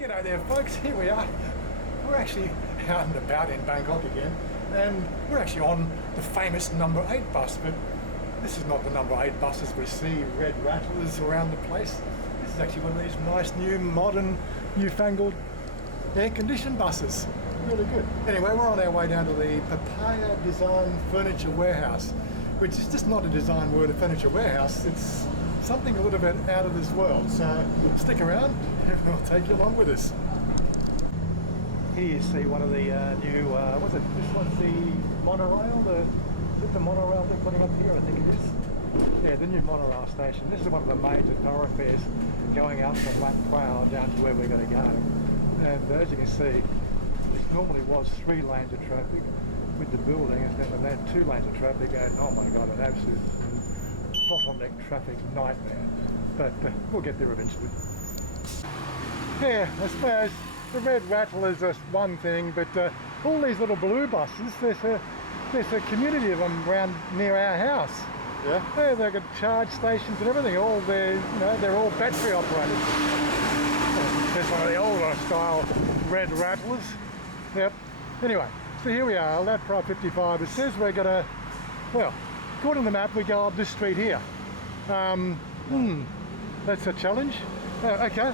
G'day there folks, here we are. We're actually out and about in Bangkok again, and we're actually on the famous number 8 bus, but this is not the number 8 buses we see, red rattlers around the place. This is actually one of these nice new modern newfangled air-conditioned buses. Really good. Anyway, we're on our way down to the Papaya Design Furniture Warehouse, which is just not a design word, a furniture warehouse. It's something a little bit out of this world. So stick around and we'll take you along with us. Here you see one of the new, what's it? This one's the monorail. Is it the monorail they're putting up here? I think it is. Yeah, the new monorail station. This is one of the major thoroughfares going out from Wat Pao down to where we're going to go. And as you can see, this normally was 3 lanes of traffic with the building, and then they had 2 lanes of traffic, and oh my god, an absolute bottleneck traffic nightmare. But we'll get there eventually. Yeah, I suppose the red rattlers are one thing, but all these little blue buses, there's a community of them around near our house. Yeah. Yeah, they've got charge stations and everything. All they're all battery operated. There's one of the older style red rattlers. Yep. Anyway, so here we are, Lad Pro 55. It says we're gonna, well, according to the map, we go up this street here. That's a challenge. Okay.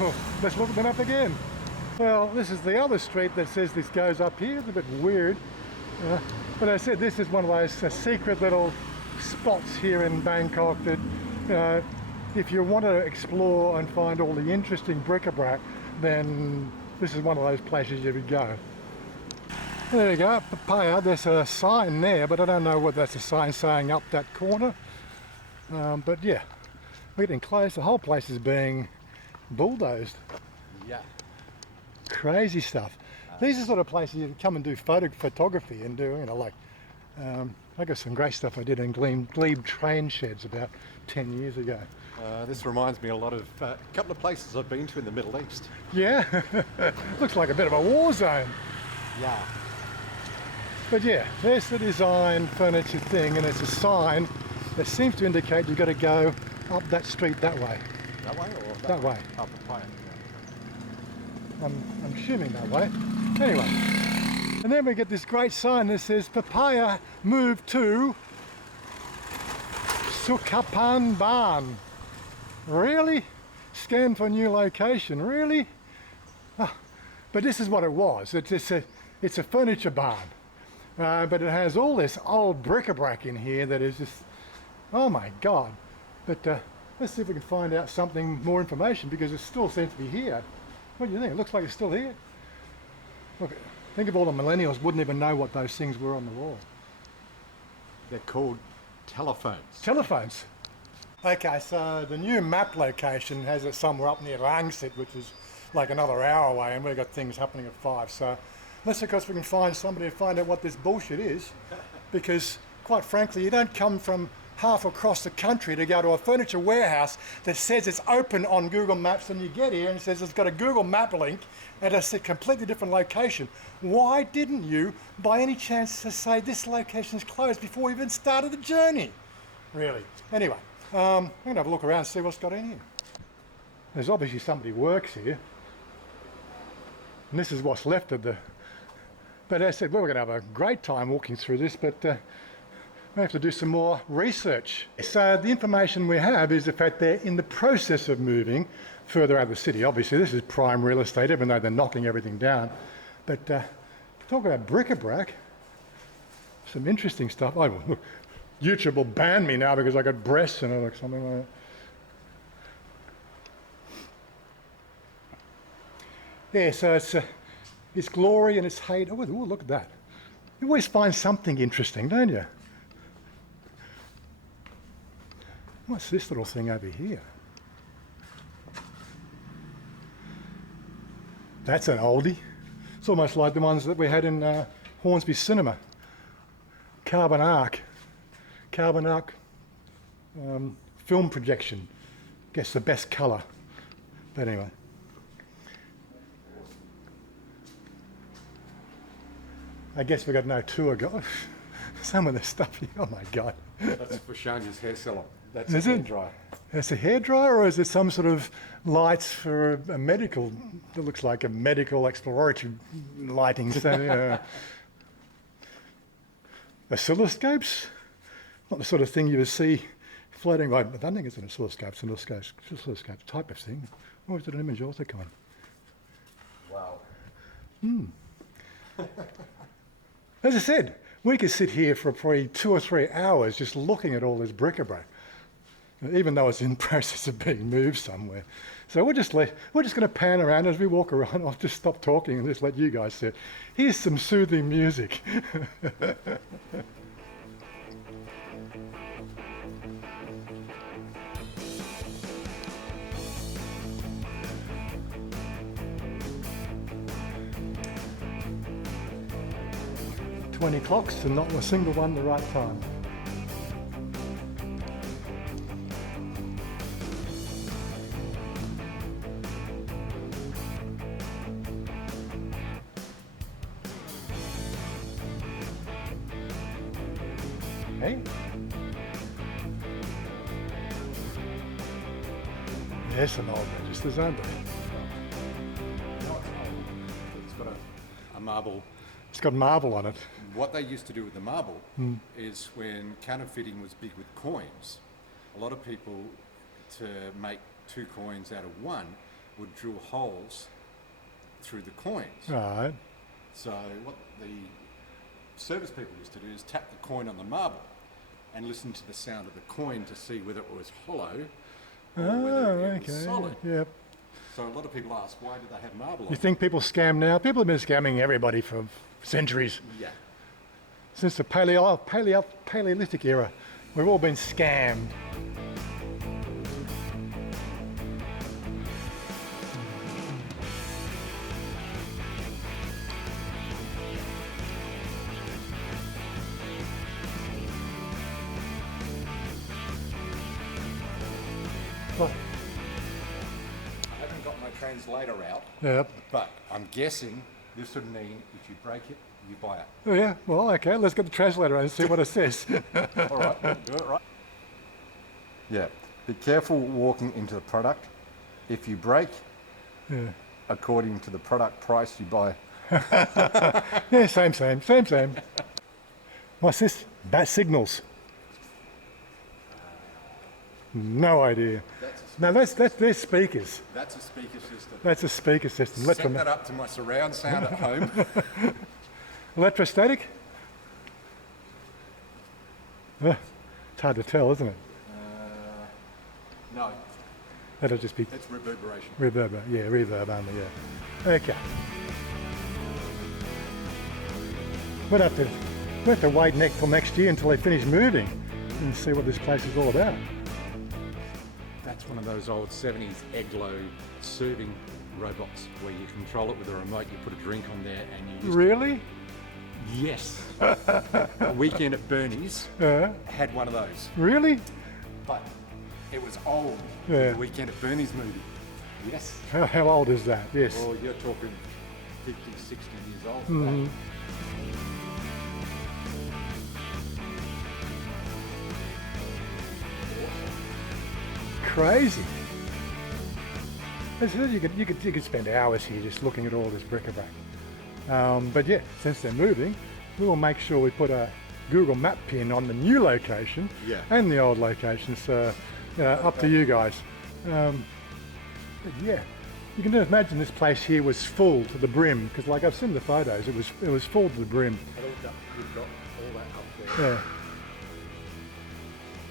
Oh, let's look at the map again. Well, this is the other street that says this goes up here. It's a bit weird. But I said this is one of those secret little spots here in Bangkok that if you want to explore and find all the interesting bric-a-brac, then this is one of those places you would go. There you go, Papaya. There's a sign there, but I don't know whether that's a sign saying up that corner. But yeah, we're getting close. The whole place is being bulldozed. Yeah. Crazy stuff. These are sort of places you come and do photography and do, like, I got some great stuff I did in Glebe train sheds about 10 years ago. This reminds me a lot of a couple of places I've been to in the Middle East. Yeah, looks like a bit of a war zone. Yeah. But yeah, there's the design furniture thing, and it's a sign that seems to indicate you've got to go up that street that way. That way or that way? Up Papaya. I'm assuming that way. Anyway, and then we get this great sign that says Papaya moved to Sukapan Ban. Really? Scan for new location. Really? Oh, but this is what it was. It's a furniture barn. But it has all this old bric-a-brac in here that is just, oh my god. But let's see if we can find out something more information, because it still seems to be here. What do you think? It looks like it's still here. Look, think of all the millennials wouldn't even know what those things were on the wall. They're called telephones. Telephones. Okay, so the new map location has it somewhere up near Rangsit, which is like another hour away, and we've got things happening at 5. So unless of course we can find somebody to find out what this bullshit is, because quite frankly you don't come from half across the country to go to a furniture warehouse that says it's open on Google Maps, and you get here and it says it's got a Google map link at a completely different location. Why didn't you by any chance to say this location is closed before we even started the journey? Really? Anyway, I'm going to have a look around and see what's got in here. There's obviously somebody who works here, and this is what's left of the... But as I said, we're going to have a great time walking through this, but we have to do some more research. So the information we have is the fact they're in the process of moving further out of the city. Obviously this is prime real estate, even though they're knocking everything down. But talk about bric-a-brac, some interesting stuff. Oh, look, YouTube will ban me now because I got breasts and all like something like that. Yeah, so it's glory and it's hate. Oh, look at that. You always find something interesting, don't you? What's this little thing over here? That's an oldie. It's almost like the ones that we had in Hornsby Cinema. Carbon arc film projection. Guess the best colour. But anyway. I guess we got no tour guide. Some of the stuff here, oh my god. That's for Chanya's hair salon. That's Is a it? hairdryer. It's a hairdryer, or is it some sort of lights for a medical, that looks like a medical exploratory lighting? So, oscilloscopes? Not the sort of thing you would see floating around. I don't think it's an oscilloscope, it's an oscilloscope type of thing. Or is it an image orthicon? Wow. As I said, we could sit here for probably 2 or 3 hours just looking at all this bric-a-brac, even though it's in process of being moved somewhere. So we're just going to pan around as we walk around. I'll just stop talking and just let you guys sit. Here's some soothing music. 20 clocks and not a single one the right time. Okay. There's some old registers, aren't there? It's got a marble. It's got marble on it. What they used to do with the marble is when counterfeiting was big with coins, a lot of people, to make 2 coins out of 1, would drill holes through the coins. Right. So what the service people used to do is tap the coin on the marble and listen to the sound of the coin to see whether it was hollow or whether it was solid. Yep. So a lot of people ask, why do they have marble on You it? think people scam now? People have been scamming everybody for centuries. Yeah. Since the Paleolithic era, we've all been scammed. What? I haven't got my translator out, Yep. but I'm guessing this would mean if you break it, you buy it. Oh yeah, well, okay, let's get the translator and see what it says. All right, do it right. Yeah, be careful walking into the product. If you break, Yeah, according to the product price you buy. yeah, same. What's this? Bat signals. No idea. No, that's their speakers. That's a speaker system. That's a speaker system. Set that up to my surround sound at home. Electrostatic? It's hard to tell, isn't it? No, That'll just be it's reverberation. reverb. Yeah, reverb only, yeah. Okay. We'll have to wait till next year until they finish moving and see what this place is all about. That's one of those old 70s Eglo serving robots where you control it with a remote, you put a drink on there and you Really? Yes. A Weekend at Bernie's had one of those. Really? But it was old. Yeah. The Weekend at Bernie's movie. Yes. How old is that? Yes. Well, you're talking 50, 60 years old. Mhm. Crazy. As I said, you could spend hours here just looking at all this bric-a-brac. But yeah, since they're moving, we will make sure we put a Google Map pin on the new location and the old location. So up to you guys. But yeah, you can just imagine this place here was full to the brim, because like I've seen the photos, it was full to the brim. You've got all that up there. Yeah.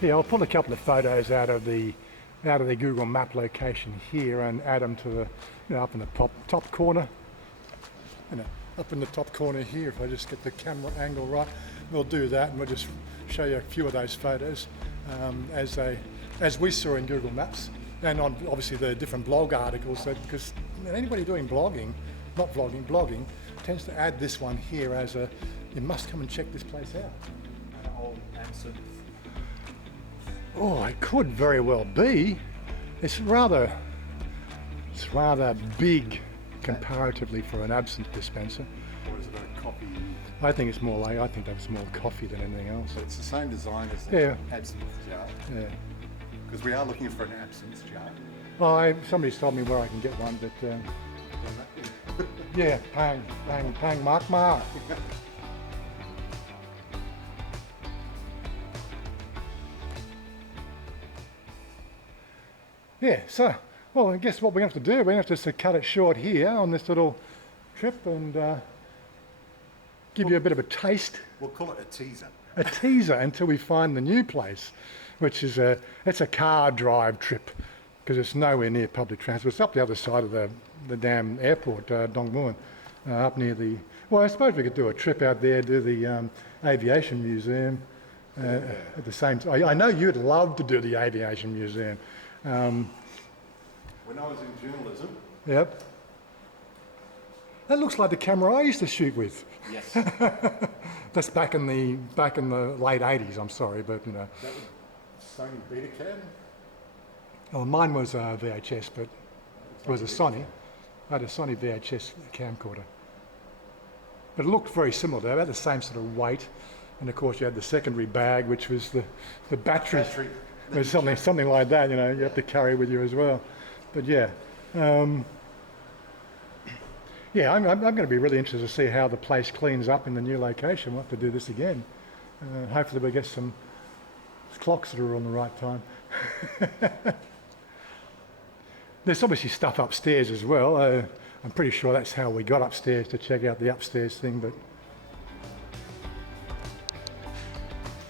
Yeah, I'll pull a couple of photos out of the Google Map location here and add them to the, up in the top corner. Up in the top corner here, if I just get the camera angle right, we'll do that, and we'll just show you a few of those photos as we saw in Google Maps, and on obviously the different blog articles. Because anybody doing blogging, not vlogging, blogging, tends to add this one here as a, you must come and check this place out. An old absinthe. Oh, it could very well be. It's rather big comparatively for an absinthe dispenser. Or is it a coffee? I think it's more that's more coffee than anything else. But it's the same design as Yeah. the absinthe jar. Yeah. Because we are looking for an absence jar. Oh, somebody's told me where I can get one, but yeah, pang, mark. Yeah, so, well, I guess what we're going to have to do, we're going to have to cut it short here on this little trip and give you a bit of a taste. We'll call it a teaser. A teaser until we find the new place, which is it's a car drive trip because it's nowhere near public transport. It's up the other side of the damn airport, Dong Muon, up near the, well, I suppose we could do a trip out there, do the aviation museum at the same time. I know you'd love to do the aviation museum. When I was in journalism. Yep. That looks like the camera I used to shoot with. Yes. That's back in the late 80s. I'm sorry, but you know. That was Sony Betacam. Well, mine was a VHS, but it was a Sony. I had a Sony VHS camcorder. But it looked very similar. They had the same sort of weight, and of course you had the secondary bag, which was the battery. It was something like that, you know, you have to carry with you as well. But yeah, yeah, I'm going to be really interested to see how the place cleans up in the new location. We'll have to do this again. Hopefully we get some clocks that are on the right time. There's obviously stuff upstairs as well. I'm pretty sure that's how we got upstairs, to check out the upstairs thing. But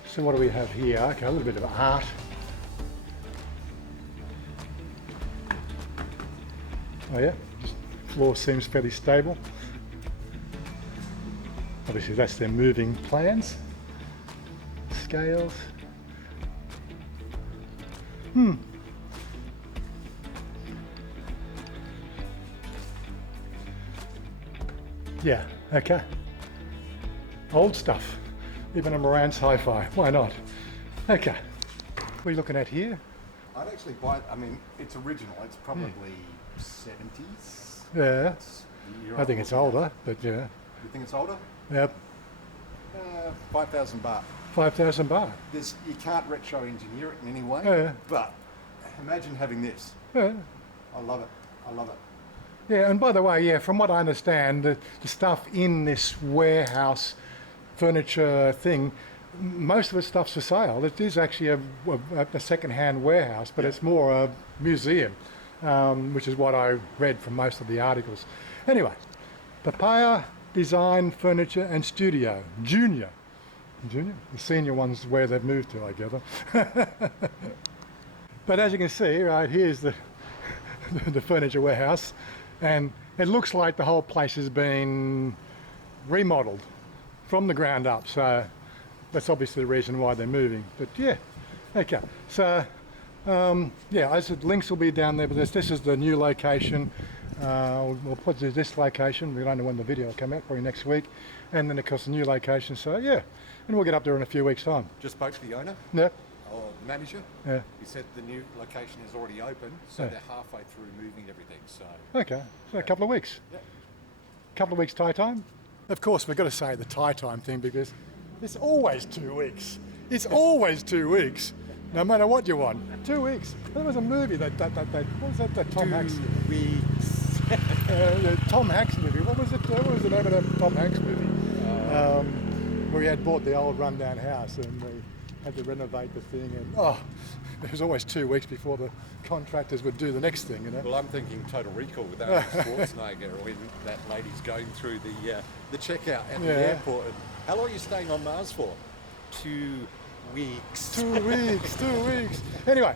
so what do we have here? Okay, a little bit of art. Oh yeah, floor seems fairly stable. Obviously that's their moving plans. Scales. Yeah, okay. Old stuff. Even a Moran's hi-fi, why not? Okay. What are you looking at here? I'd actually buy it, I mean, it's original, it's probably 70s. Yeah, I think it's older, but yeah. You think it's older? Yep. 5,000 baht. 5,000 baht. You can't retro engineer it in any way, Yeah. but imagine having this. Yeah. I love it, I love it. Yeah, and by the way, yeah, from what I understand, the stuff in this warehouse furniture thing, most of the stuff's for sale. It is actually a second-hand warehouse, but it's more a museum, which is what I read from most of the articles. Anyway, Papaya Design Furniture and Studio, Junior. The senior one's where they've moved to, I gather. But as you can see, right, here's the furniture warehouse, and it looks like the whole place has been remodeled from the ground up, so that's obviously the reason why they're moving. But yeah, okay, so yeah, I said links will be down there, but this is the new location. We'll put this location, we don't know when the video will come out, probably next week, and then of course the new location, so yeah, and we'll get up there in a few weeks' time. Just spoke to the owner? Yep. Or manager? Yeah. He said the new location is already open, so they're halfway through moving everything, so... Okay, so a couple of weeks. Yeah. Couple of weeks Thai time? Of course, we've got to say the Thai time thing because it's always 2 weeks. It's always 2 weeks, no matter what you want. 2 weeks. There was a movie that what was that Tom Hanks? 2 weeks. Tom Hanks movie. What was it? What was the name of that Tom Hanks movie? Where he had bought the old rundown house and we had to renovate the thing, and it was always 2 weeks before the contractors would do the next thing, you know. Well, I'm thinking Total Recall with Arnold Schwarzenegger when that lady's going through the checkout at the airport. And how long are you staying on Mars for? 2 weeks. 2 weeks, 2 weeks. Anyway,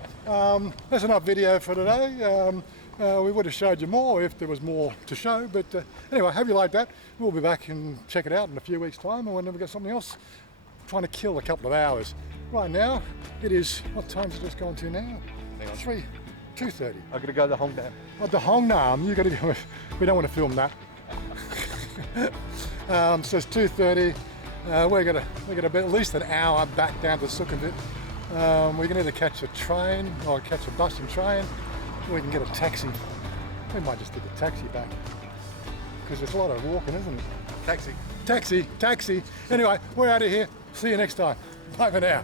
that's enough video for today. We would have showed you more if there was more to show, but anyway, hope you like that. We'll be back and check it out in a few weeks' time, or whenever we get something else. Trying to kill a couple of hours. Right now, it is, what time's it just gone to now? 2:30. I've got to go to the Hong Nam. Oh, the Hong Nam, you got to go, we don't want to film that. So it's 2:30. We're gonna be at least an hour back down to Sukhumvit. We can either catch a train or catch a bus and train, or we can get a taxi. We might just take a taxi back because there's a lot of walking, isn't it? Taxi. Taxi. Anyway, we're out of here. See you next time. Bye for now.